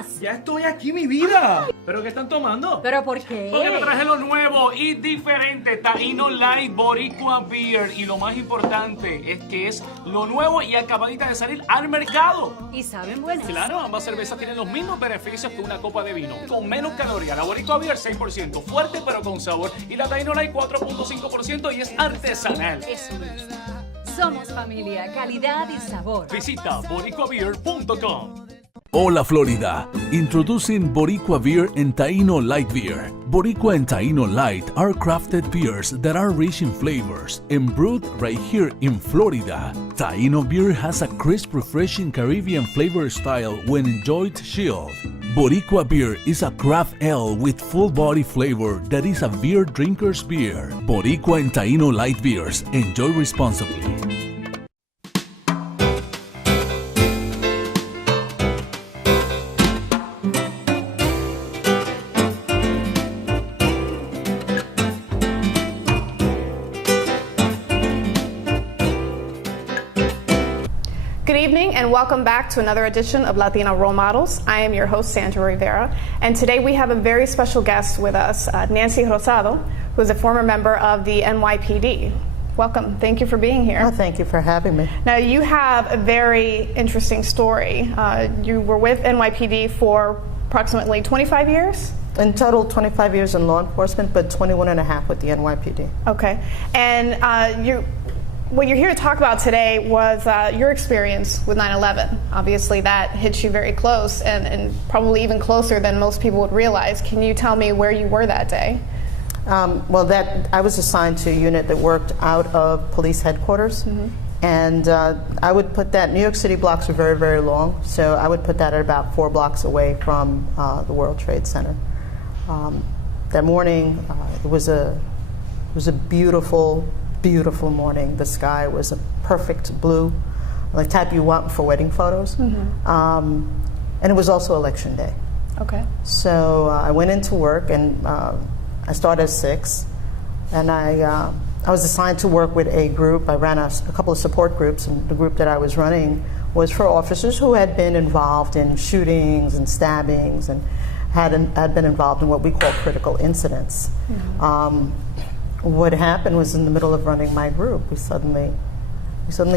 Ya estoy aquí, mi vida. ¿Pero qué están tomando? ¿Pero por qué? Porque te traje lo nuevo y diferente, Taíno Light Boricua Beer. Y lo más importante es que es lo nuevo y acabadita de salir al mercado. ¿Y saben buenas? Claro, ambas cervezas tienen los mismos beneficios que una copa de vino, con menos calorías. La Boricua Beer 6%, fuerte pero con sabor. Y la Taíno Light 4.5% y es artesanal. Eso es. Somos familia, calidad y sabor. Visita boricuabeer.com. Hola Florida, introducing Boricua Beer and Taíno Light Beer. Boricua and Taíno Light are crafted beers that are rich in flavors and brewed right here in Florida. Taíno beer has a crisp, refreshing Caribbean flavor style when enjoyed chilled. Boricua beer is a craft ale with full body flavor that is a beer drinker's beer. Boricua and Taíno Light Beers. Enjoy responsibly. Good evening and welcome back to another edition of Latina Role Models. I am your host, Sandra Rivera, and today we have a very special guest with us, Nancy Rosado, who is a former member of the NYPD. Welcome. Thank you for being here. Oh, thank you for having me. Now, you have a very interesting story. You were with NYPD for approximately 25 years? In total, 25 years in law enforcement, but 21 and a half with the NYPD. Okay. And what you're here to talk about today was your experience with 9/11. Obviously, that hits you very close and probably even closer than most people would realize. Can you tell me where you were that day? I was assigned to a unit that worked out of police headquarters. Mm-hmm. And I would put that, New York City blocks are very, very long, so I would put that at about 4 blocks away from the World Trade Center. That morning, it was a beautiful, beautiful morning. The sky was a perfect blue, the type you want for wedding photos. Mm-hmm. And it was also election day. Okay. So I went into work, and I started at 6, and I was assigned to work with a group. I ran a couple of support groups, and the group that I was running was for officers who had been involved in shootings and stabbings and had been involved in what we call critical incidents. Mm-hmm. What happened was, in the middle of running my group, we suddenly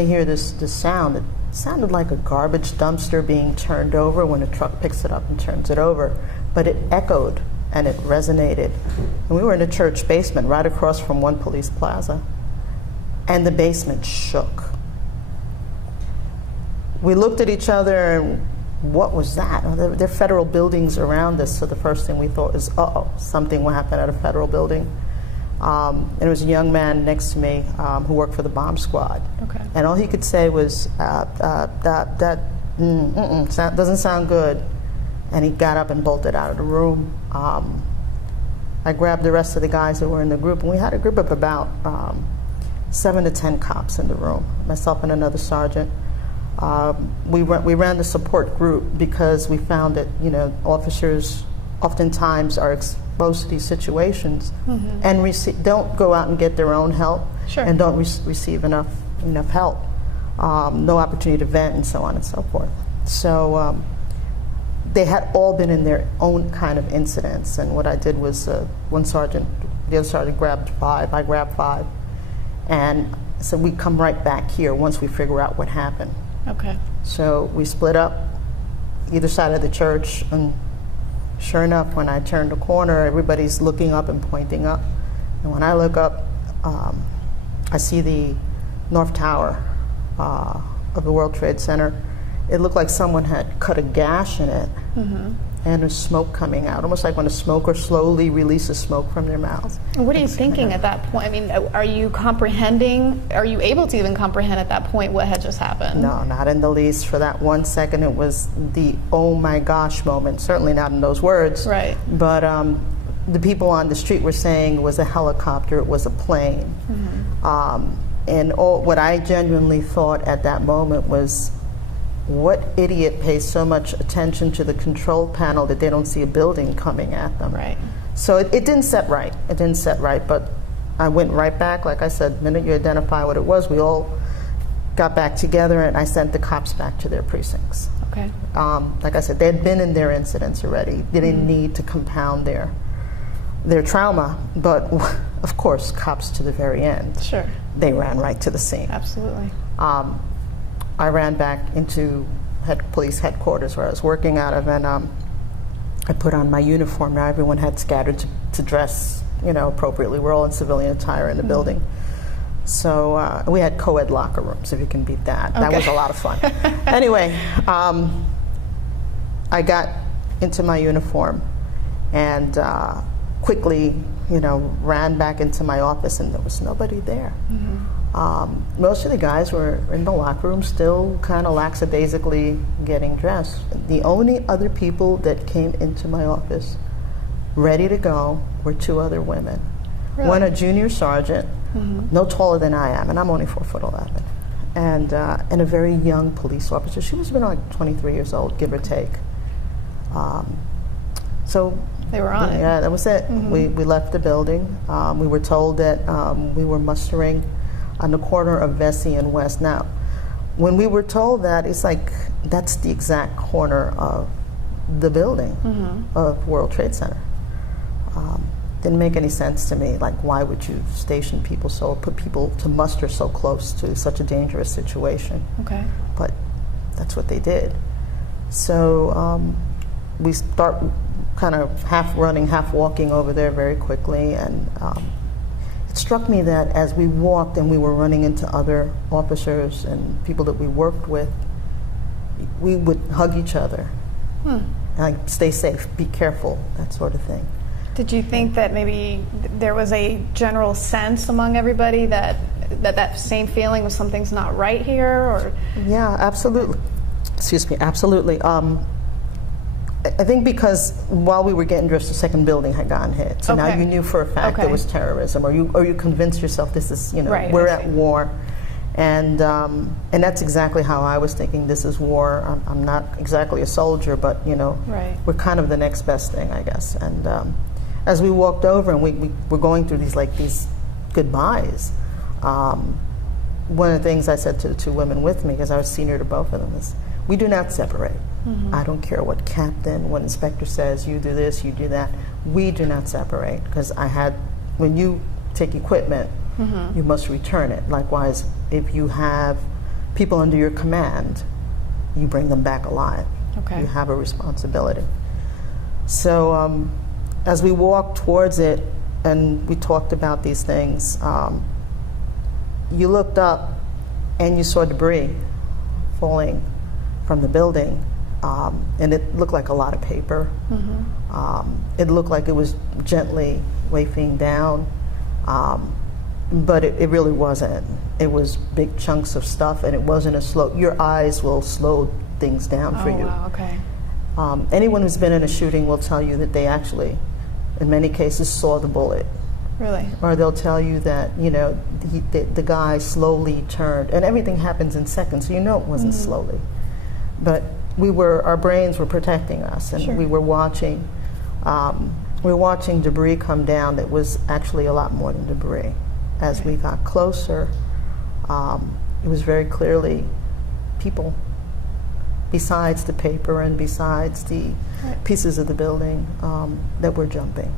hear this sound. It sounded like a garbage dumpster being turned over when a truck picks it up and turns it over, but it echoed and it resonated. And we were in a church basement right across from one police plaza, and the basement shook. We looked at each other, and what was that? There are federal buildings around us, so the first thing we thought is, uh-oh, something will happen at a federal building. And there was a young man next to me who worked for the bomb squad. Okay. And all he could say was, that doesn't sound good. And he got up and bolted out of the room. I grabbed the rest of the guys that were in the group, and we had a group of about 7 to 10 cops in the room, myself and another sergeant. We ran the support group because we found that, officers oftentimes are exposed to these situations, mm-hmm. and don't go out and get their own help. Sure. And don't receive enough help, no opportunity to vent, and so on and so forth. So they had all been in their own kind of incidents, and what I did was the other sergeant grabbed 5, I grabbed 5, and so we come right back here once we figure out what happened. Okay. So we split up either side of the church, and sure enough, when I turned the corner, everybody's looking up and pointing up. And when I look up, I see the North Tower of the World Trade Center. It looked like someone had cut a gash in it, mm-hmm. and there's smoke coming out, almost like when a smoker slowly releases smoke from their mouth. What are you thinking at that point? I mean, are you able to even comprehend at that point what had just happened? No, not in the least. For that 1 second, it was the oh my gosh moment. Certainly not in those words. Right. But the people on the street were saying it was a helicopter, it was a plane. Mm-hmm. And what I genuinely thought at that moment was, what idiot pays so much attention to the control panel that they don't see a building coming at them? Right. So it didn't set right. It didn't set right, but I went right back. Like I said, the minute you identify what it was, we all got back together, and I sent the cops back to their precincts. Okay. Like I said, they had been in their incidents already. They didn't need to compound their trauma, but of course, cops to the very end. Sure. They ran right to the scene. Absolutely. I ran back into police headquarters where I was working out of, and I put on my uniform. Now everyone had scattered to dress, appropriately. We're all in civilian attire in the building. So we had co-ed locker rooms, if you can beat that. That was a lot of fun. Anyway, I got into my uniform and quickly, ran back into my office, and there was nobody there. Most of the guys were in the locker room still kind of lackadaisically getting dressed. The only other people that came into my office ready to go were 2 other women. Really? One a junior sergeant, no taller than I am, and I'm only 4'11", and a very young police officer. She was about like 23 years old, give or take. So They were on it. Yeah, that was it. We left the building. We were told that we were mustering on the corner of Vesey and West. Now, when we were told that, it's like that's the exact corner of the building of World Trade Center. Didn't make any sense to me. Like, why would you station people put people to muster so close to such a dangerous situation? Okay. But that's what they did. So we start kind of half running, half walking over there very quickly, and it struck me that as we walked and we were running into other officers and people that we worked with, we would hug each other. Like, stay safe, be careful, that sort of thing. Did you think that maybe there was a general sense among everybody that same feeling of something's not right here, or? Yeah, absolutely. Excuse me, absolutely. I think because while we were getting dressed, the second building had gotten hit. So now you knew for a fact there was terrorism, or you convinced yourself this is, Right, we're at war. And that's exactly how I was thinking. This is war. I'm not exactly a soldier, but Right. we're kind of the next best thing, I guess. And as we walked over and we were going through these goodbyes, one of the things I said to the 2 women with me, because I was senior to both of them, is we do not separate. I don't care what captain, what inspector says, you do this, you do that. We do not separate, because when you take equipment, you must return it. Likewise, if you have people under your command, you bring them back alive. Okay. You have a responsibility. So as we walked towards it and we talked about these things, you looked up and you saw debris falling from the building, and it looked like a lot of paper. It looked like it was gently wafting down, but it really wasn't. It was big chunks of stuff, and it wasn't a slow. Your eyes will slow things down for you. Wow, okay. Anyone who's been in a shooting will tell you that they actually, in many cases, saw the bullet. Really? Or they'll tell you that, the guy slowly turned, and everything happens in seconds, so it wasn't slowly. But our brains were protecting us, and we were watching debris come down that was actually a lot more than debris. As we got closer, it was very clearly people, besides the paper and besides the pieces of the building that were jumping.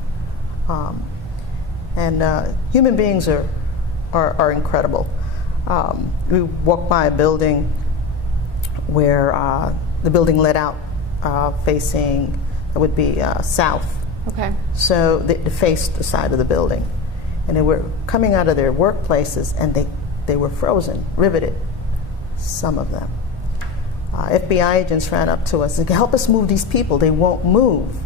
And human beings are incredible. We walked by a building where the building let out facing, it would be south. Okay. So they faced the side of the building. And they were coming out of their workplaces, and they were frozen, riveted, some of them. FBI agents ran up to us and said, help us move these people, they won't move.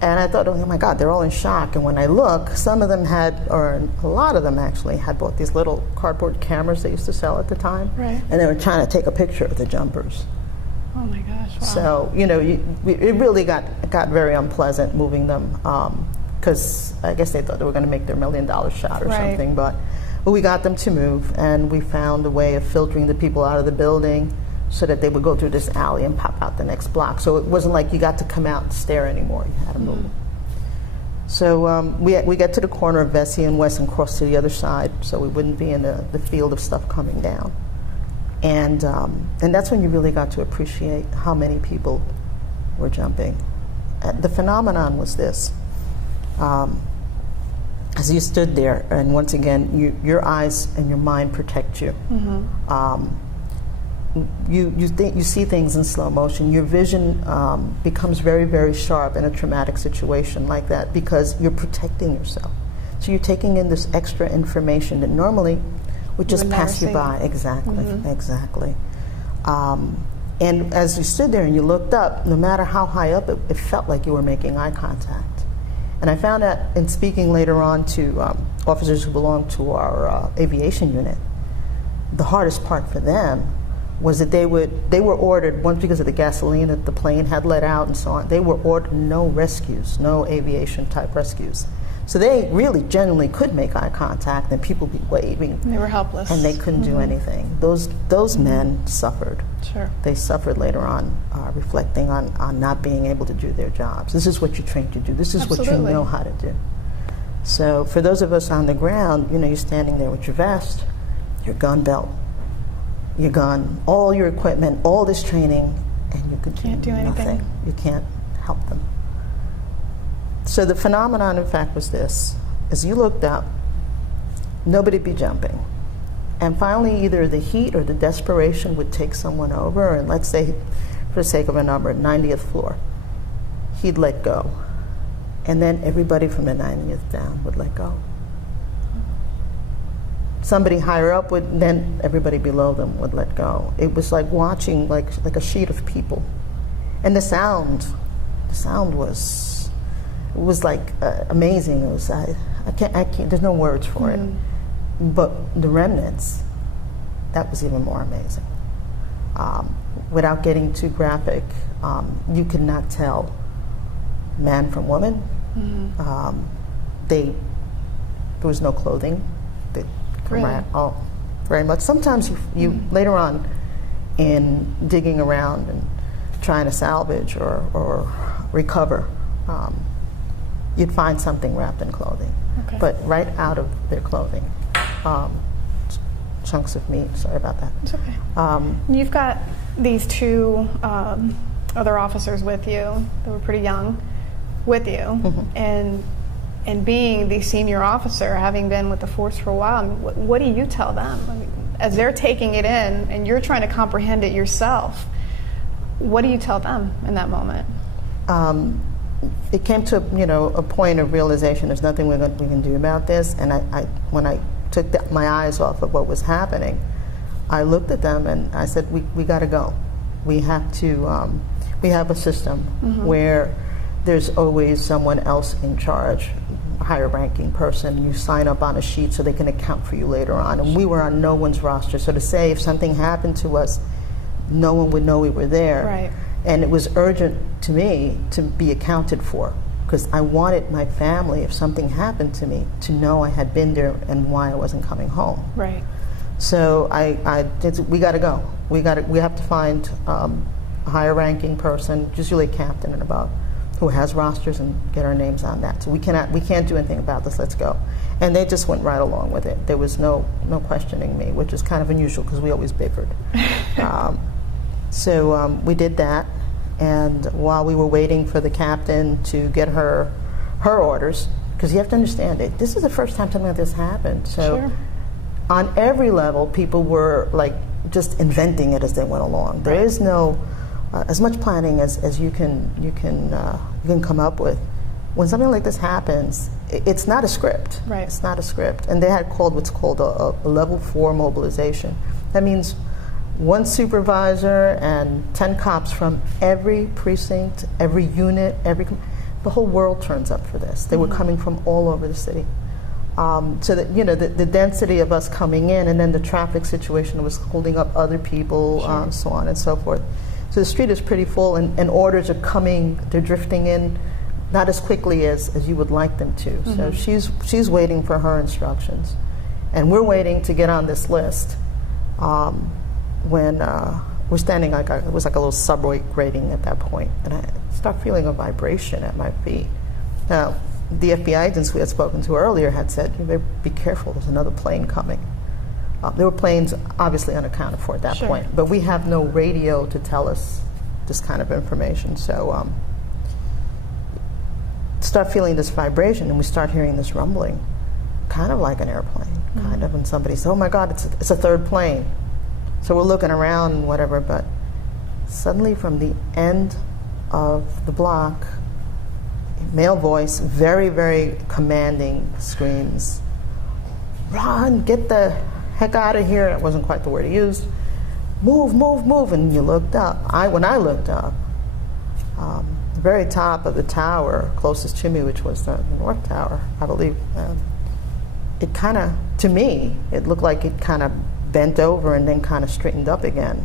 And I thought, oh my God, they're all in shock. And when I look, some of them had, or a lot of them actually, had bought these little cardboard cameras they used to sell at the time. Right. And they were trying to take a picture of the jumpers. Oh my gosh, wow. So, it really got very unpleasant moving them, because I guess they thought they were going to make their $1 million shot or something. But we got them to move, and we found a way of filtering the people out of the building so that they would go through this alley and pop out the next block. So it wasn't like you got to come out and stare anymore. You had to move. So we got to the corner of Vesey and West and crossed to the other side so we wouldn't be in the field of stuff coming down. And that's when you really got to appreciate how many people were jumping. The phenomenon was this. As you stood there, and once again, your eyes and your mind protect you. You see things in slow motion. Your vision becomes very, very sharp in a traumatic situation like that because you're protecting yourself. So you're taking in this extra information that normally would just pass you by. Exactly, exactly. And as you stood there and you looked up, no matter how high up, it felt like you were making eye contact. And I found that in speaking later on to officers who belong to our aviation unit, the hardest part for them was that they were ordered, once because of the gasoline that the plane had let out and so on, they were ordered no rescues, no aviation type rescues. So they really genuinely could make eye contact and people be waving. They were helpless. And they couldn't do anything. Those men suffered. Sure. They suffered later on, reflecting on not being able to do their jobs. This is what you're trained to do. This is what you know how to do. So for those of us on the ground, you're standing there with your vest, your gun belt, your gun, all your equipment, all this training, and you can't do anything. You can't help them. So the phenomenon, in fact, was this. As you looked up, nobody'd be jumping. And finally, either the heat or the desperation would take someone over, and let's say, for the sake of a number, 90th floor, he'd let go. And then everybody from the 90th down would let go. Somebody higher up would, then everybody below them would let go. It was like watching like a sheet of people. And the sound was like amazing. It was, I can't, there's no words for it. But the remnants, that was even more amazing. Without getting too graphic, you could not tell man from woman. There was no clothing. Really? Oh, very much. Sometimes you later on in digging around and trying to salvage or recover, you'd find something wrapped in clothing. Okay. But right out of their clothing, chunks of meat. Sorry about that. It's okay. You've got these two other officers with you that were pretty young with you, and being the senior officer, having been with the force for a while, I mean, what do you tell them? I mean, as they're taking it in and you're trying to comprehend it yourself, what do you tell them in that moment? It came to a point of realization. There's nothing we can do about this. And when I took my eyes off of what was happening, I looked at them and I said, "We got to go. We have to. We have a system where there's always someone else in charge, a higher-ranking person. You sign up on a sheet so they can account for you later on. And we were on no one's roster, so to say if something happened to us, no one would know we were there." Right. And it was urgent to me to be accounted for because I wanted my family, if something happened to me, to know I had been there and why I wasn't coming home. Right. So we got to go. We have to find a higher-ranking person, usually a captain and above, who has rosters and get our names on that. So we can't do anything about this. Let's go. And they just went right along with it. There was no questioning me, which is kind of unusual because we always bickered. So we did that, and while we were waiting for the captain to get her orders, because you have to understand it, this is the first time something like this happened. So Sure. On every level, people were like just inventing it as they went along. There is no as much planning as you can come up with. When something like this happens, it's not a script. Right. It's not a script, and they had called what's called a level 4 mobilization. That means one supervisor and 10 cops from every precinct, every unit, the whole world turns up for this. They were coming from all over the city. So that the density of us coming in, and then the traffic situation was holding up other people, so on and so forth. So the street is pretty full, and orders are coming. They're drifting in, not as quickly as you would like them to. So she's waiting for her instructions, and we're waiting to get on this list. When we're standing it was like a little subway grating at that point, and I start feeling a vibration at my feet. Now, the FBI agents we had spoken to earlier had said, "Be careful, there's another plane coming." There were planes obviously unaccounted for at that Sure. point, but we have no radio to tell us this kind of information. So start feeling this vibration, and we start hearing this rumbling, kind of like an airplane, kind of, and somebody says, oh my God, it's a third plane. So we're looking around and whatever, but suddenly from the end of the block, male voice, very, very commanding, screams, run, get the heck out of here. It wasn't quite the word he used. Move, move, move. And you looked up. When I looked up, the very top of the tower closest to me, which was the North Tower, I believe, it kind of, to me, it looked like it kind of bent over and then kind of straightened up again.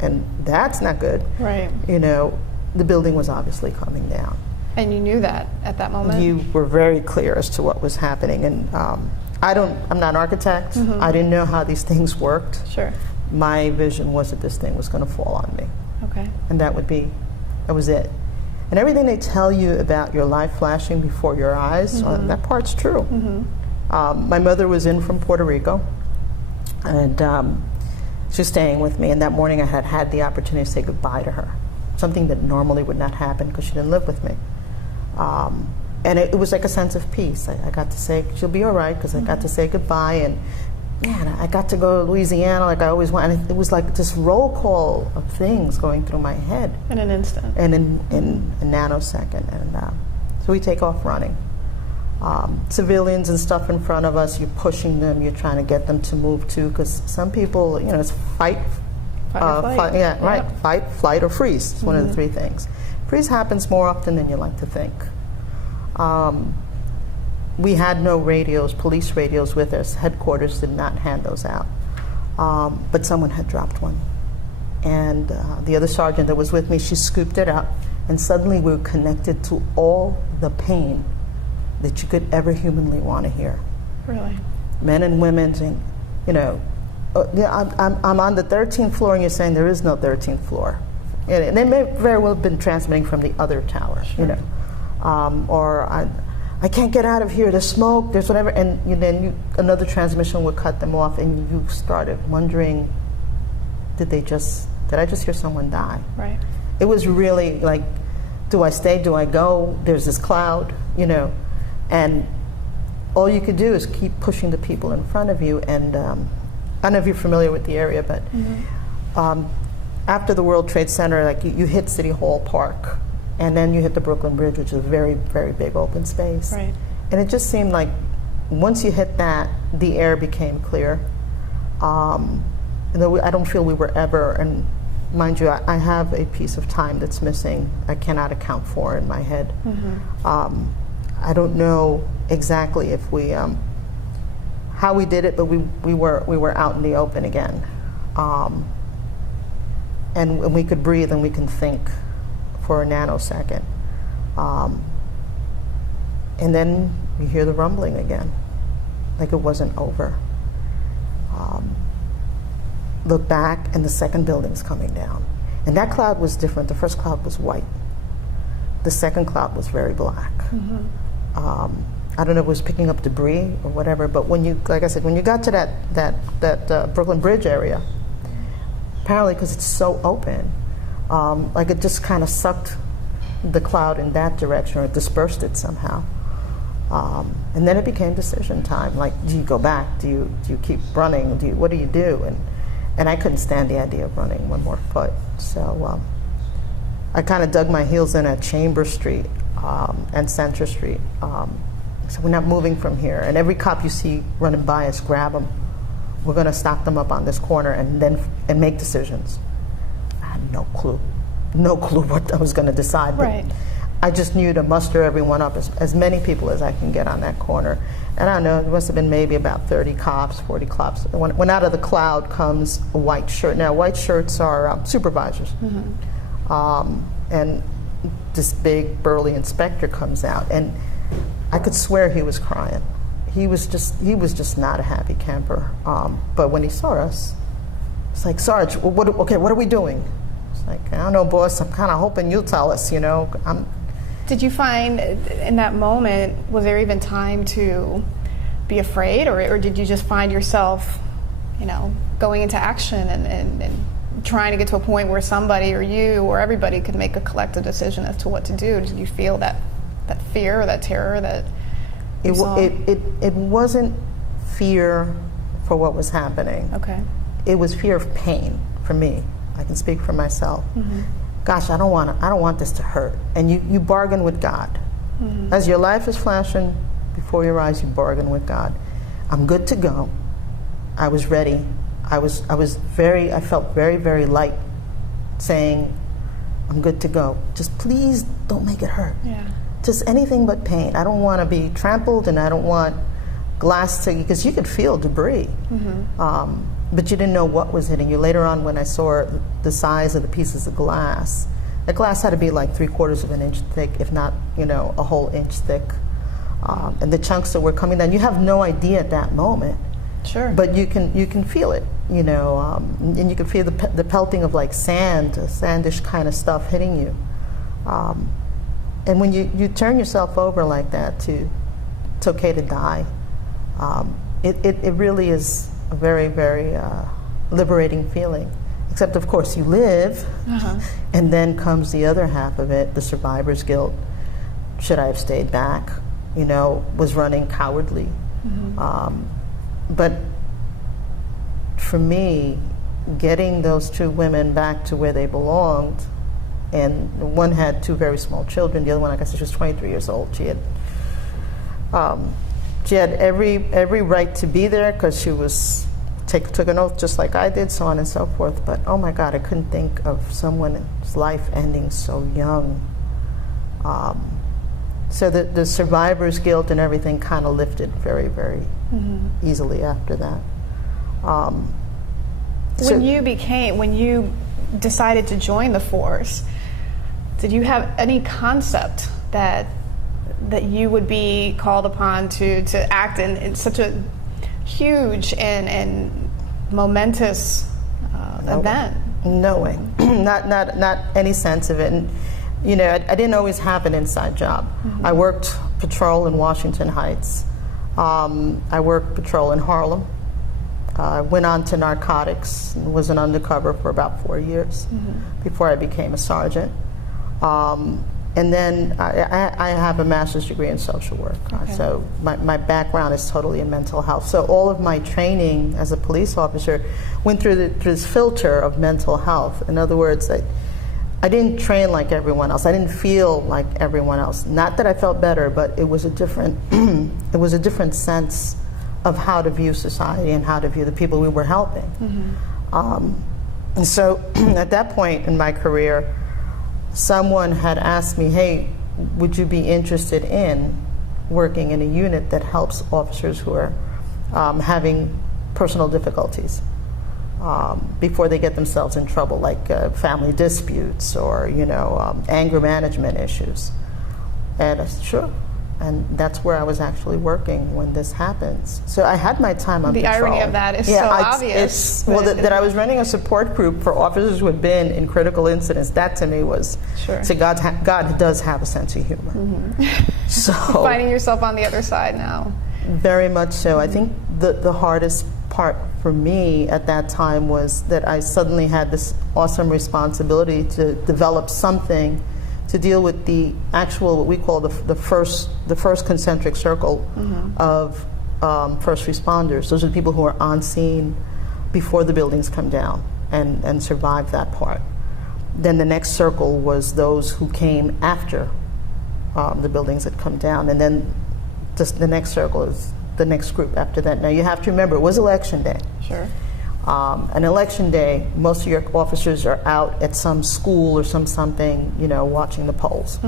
And that's not good. Right. You know, the building was obviously coming down. And you knew that at that moment? You were very clear as to what was happening. And I'm not an architect. I didn't know how these things worked. Sure. My vision was that this thing was going to fall on me. Okay. And that was it. And everything they tell you about your life flashing before your eyes, that part's true. My mother was in from Puerto Rico, and she was staying with me. And that morning I had the opportunity to say goodbye to her, something that normally would not happen because she didn't live with me. And it was like a sense of peace. I got to say, she'll be all right, because I got to say goodbye. And man, I got to go to Louisiana like I always wanted. And it was like this roll call of things going through my head. In an instant. And in a nanosecond. And so we take off running. Civilians and stuff in front of us, you're pushing them, you're trying to get them to move too, because some people, you know, it's fight or flight. Yeah, right. Fight, flight, or freeze. It's one of the three things. Freeze happens more often than you like to think. We had no radios, police radios with us. Headquarters did not hand those out. But someone had dropped one. And the other sergeant that was with me, she scooped it up, and suddenly we were connected to all the pain that you could ever humanly want to hear. Really? Men and women saying, you know, I'm on the 13th floor, and you're saying there is no 13th floor. And they may very well have been transmitting from the other tower, you know. Or I can't get out of here, there's smoke, there's whatever. And then another transmission would cut them off, and you started wondering, did I just hear someone die? Right. It was really like, do I stay, do I go? There's this cloud, you know. And all you could do is keep pushing the people in front of you. And I don't know if you're familiar with the area, but after the World Trade Center, like you hit City Hall Park, and then you hit the Brooklyn Bridge, which is a very, very big open space. Right. And it just seemed like once you hit that, the air became clear. And though I don't feel we were ever, and mind you, I have a piece of time that's missing, I cannot account for in my head. I don't know exactly if we, how we did it, but we were out in the open again. And we could breathe and we can think for a nanosecond. And then you hear the rumbling again, like it wasn't over. Look back, and the second building's coming down. And that cloud was different. The first cloud was white. The second cloud was very black. I don't know if it was picking up debris or whatever, but when you, like I said, when you got to that Brooklyn Bridge area, apparently because it's so open, like it just kind of sucked the cloud in that direction, or it dispersed it somehow. And then it became decision time. Like, do you go back? Do you keep running? What do you do? And I couldn't stand the idea of running one more foot. So I kind of dug my heels in at Chambers Street and Center Street. So we're not moving from here. And every cop you see running by us, grab them. We're going to stop them up on this corner and make decisions. I had no clue what I was going to decide. But Right. I just knew to muster everyone up, as many people as I can get on that corner. And I don't know, it must have been maybe about 30 cops, 40 cops. When out of the cloud comes a white shirt. Now, white shirts are supervisors. And this big, burly inspector comes out. And I could swear he was crying. He was just not a happy camper. But when he saw us, it's like, Sarge, what are we doing? It's like, I don't know, boss. I'm kind of hoping you'll tell us, you know. Did you find in that moment, was there even time to be afraid, or did you just find yourself going into action and trying to get to a point where somebody or you or everybody could make a collective decision as to what to do? Did you feel that fear or that terror that you saw? It wasn't fear for what was happening. Okay. It was fear of pain for me. I can speak for myself. Mm-hmm. Gosh, I don't want this to hurt. And you bargain with God. Mm-hmm. As your life is flashing before your eyes, you bargain with God. I'm good to go. I was ready. I felt very, very light, saying, I'm good to go. Just please don't make it hurt. Yeah. Just anything but pain. I don't want to be trampled, and I don't want glass to, because you could feel debris. Mm-hmm. But you didn't know what was hitting you. Later on, when I saw the size of the pieces of glass, the glass had to be like 3/4 of an inch thick, if not, a whole inch thick. And the chunks that were coming down, you have no idea at that moment. Sure. But you can feel it, and you can feel the pelting of like sand, sandish kind of stuff hitting you. And when you turn yourself over like that it's okay to die, it really is a very, very liberating feeling. Except, of course, you live, and then comes the other half of it, the survivor's guilt. Should I have stayed back? Was running cowardly. Mm-hmm. But for me, getting those two women back to where they belonged, and one had two very small children, the other one, like I said, she was 23 years old. She had every right to be there because she was took an oath just like I did, so on and so forth. But oh my God, I couldn't think of someone's life ending so young. So the survivor's guilt and everything kind of lifted very, very easily after that. When you decided to join the force, did you have any concept that you would be called upon to act in such a huge and momentous event? No way. not any sense of it. And, I didn't always have an inside job. I worked patrol in Washington Heights. I worked patrol in Harlem. I went on to narcotics and was an undercover for about 4 years before I became a sergeant. And then I have a master's degree in social work. Okay. So my background is totally in mental health. So all of my training as a police officer went through this filter of mental health. In other words, I didn't train like everyone else. I didn't feel like everyone else. Not that I felt better, but it was a different it was a different sense of how to view society and how to view the people we were helping. And so at that point in my career, someone had asked me, hey, would you be interested in working in a unit that helps officers who are having personal difficulties before they get themselves in trouble, like family disputes or, anger management issues? And I said, sure. And that's where I was actually working when this happens. So I had my time on patrol. The irony of that is so obvious. That I was running a support group for officers who had been in critical incidents. That to me was, so God does have a sense of humor. So finding yourself on the other side now. Very much so. I think the hardest part for me at that time was that I suddenly had this awesome responsibility to develop something to deal with the actual, what we call the first concentric circle of first responders. Those are the people who are on scene before the buildings come down and survive that part. Then the next circle was those who came after the buildings had come down, and then just the next circle is the next group after that. Now you have to remember, it was election day. Sure. An election day, most of your officers are out at some school or something, watching the polls.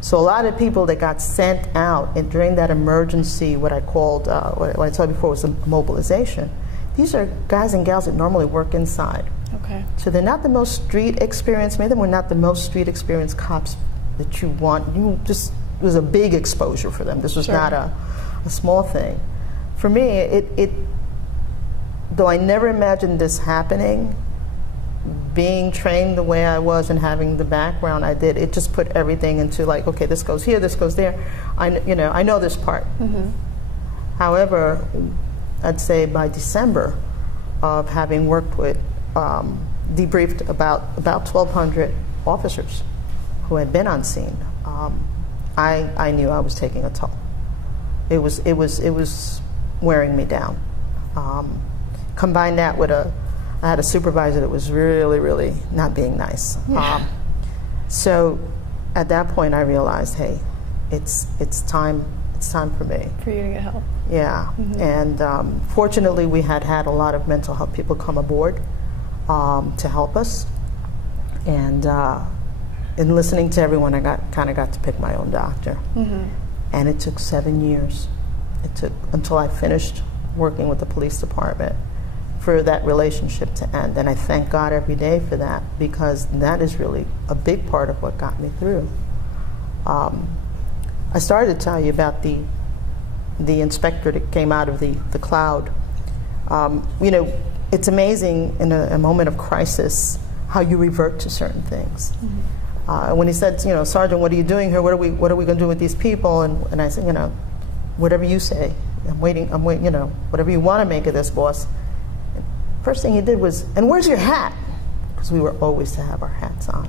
So a lot of people that got sent out and during that emergency, what I called, what I told you before was a mobilization, these are guys and gals that normally work inside. Okay. So they're not the most street experienced, maybe we're not the most street experienced cops that you want. It was a big exposure for them. This was not a small thing. For me, though I never imagined this happening, being trained the way I was and having the background I did, it just put everything into like, okay, this goes here, this goes there. I know this part. However, I'd say by December, of having worked with, debriefed about 1,200 officers who had been on scene. I knew I was taking a toll. It was wearing me down. Combine that with I had a supervisor that was really, really not being nice. So at that point I realized, hey, it's time for me. For you to get help. Yeah, and fortunately we had a lot of mental health people come aboard to help us, and in listening to everyone, I kind of got to pick my own doctor, and it took 7 years. It took until I finished working with the police department for that relationship to end, and I thank God every day for that, because that is really a big part of what got me through. I started to tell you about the inspector that came out of the cloud. You know, it's amazing in a moment of crisis how you revert to certain things. When he said, you know, Sergeant, what are you doing here? What are we going to do with these people? And I said, you know, whatever you say. I'm waiting, you know, whatever you want to make of this, boss. And first thing he did was, and where's your hat? Because we were always to have our hats on.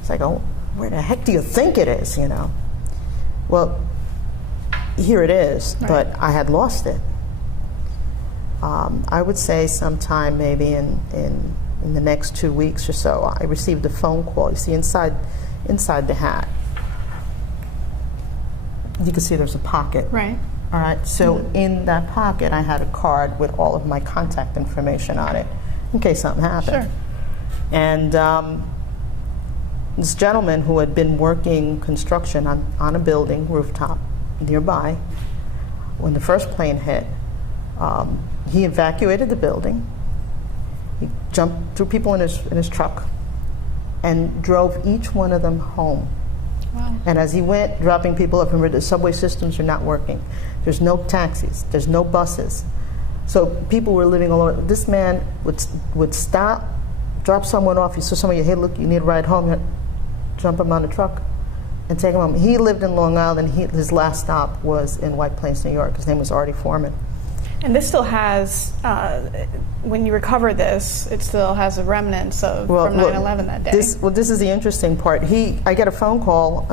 It's like, oh, where the heck do you think it is, you know? Well, here it is, but I had lost it. I would say sometime maybe in the next 2 weeks or so, I received a phone call. You see, inside the hat, you can see there's a pocket. Right. All right, so in that pocket, I had a card with all of my contact information on it, in case something happened. Sure. And this gentleman who had been working construction on a building rooftop nearby, when the first plane hit, he evacuated the building. He threw people in his truck and drove each one of them home. Wow. And as he went, dropping people up, remember the subway systems are not working. There's no taxis. There's no buses. So people were living all over. This man would stop, drop someone off. You saw somebody, hey, look, you need a ride home. Jump him on the truck and take him home. He lived in Long Island. His last stop was in White Plains, New York. His name was Artie Foreman. And this still has, when you recover this, it still has the remnants of from 9/11 that day. This is the interesting part. I get a phone call.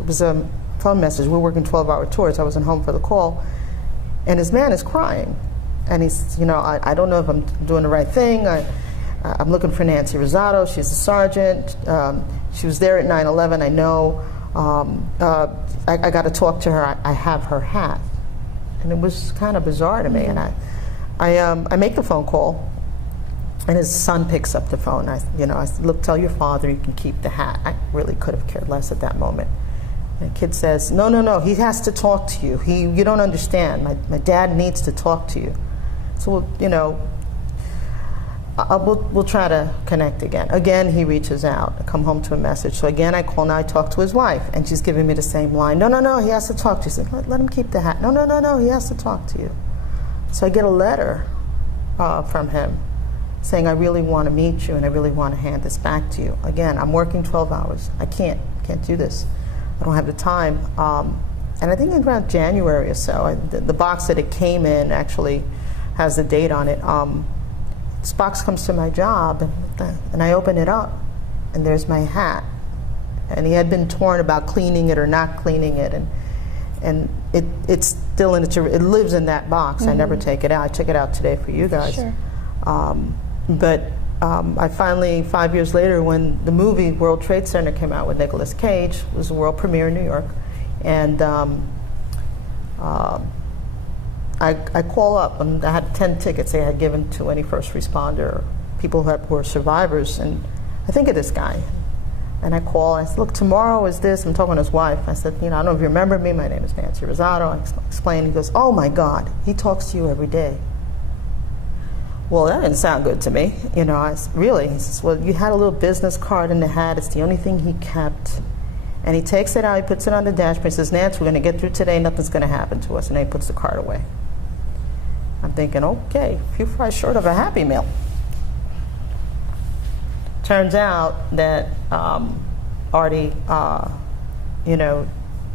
It was a phone message. We're working 12-hour tours. I wasn't home for the call, and his man is crying, and he's, you know, I don't know if I'm doing the right thing. I'm looking for Nancy Rosado. She's a sergeant. She was there at 9/11. I know. I got to talk to her. I have her hat. And it was kind of bizarre to me. And I make the phone call, and his son picks up the phone. I said, look, tell your father you can keep the hat. I really could have cared less at that moment. And the kid says, no, he has to talk to you. You don't understand. My dad needs to talk to you. So, you know, we'll try to connect again. Again, he reaches out. I come home to a message. So again, I call. Now I talk to his wife, and she's giving me the same line. No, he has to talk to you. I said, let him keep the hat. No, he has to talk to you. So I get a letter from him saying, I really want to meet you, and I really want to hand this back to you. Again, I'm working 12 hours. I can't do this. I don't have the time. And I think around January or so, the box that it came in actually has the date on it. This box comes to my job, and I open it up, and there's my hat. And he had been torn about cleaning it or not cleaning it, and it's still in it lives in that box. I never take it out. I took it out today for you guys. Sure. But I finally, 5 years later, when the movie World Trade Center came out with Nicolas Cage, it was a world premiere in New York, and I call up, and I had 10 tickets they had given to any first responder, people who were survivors, and I think of this guy. And I call, I said, look, tomorrow is this. I'm talking to his wife. I said, you know, I don't know if you remember me. My name is Nancy Rosado. I explained. He goes, oh, my God, he talks to you every day. Well, that didn't sound good to me. You know, really? He says, well, you had a little business card in the hat. It's the only thing he kept. And he takes it out. He puts it on the dashboard. He says, Nancy, we're going to get through today. Nothing's going to happen to us. And then he puts the card away. I'm thinking, okay, a few fries short of a Happy Meal. Turns out that Artie, you know,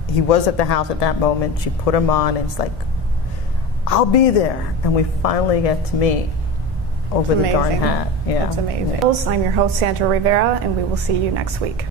he was at the house at that moment. She put him on, and it's like, I'll be there. And we finally get to meet. over the darn Amazing. hat. Yeah. That's amazing. I'm your host, Sandra Rivera, and we will see you next week.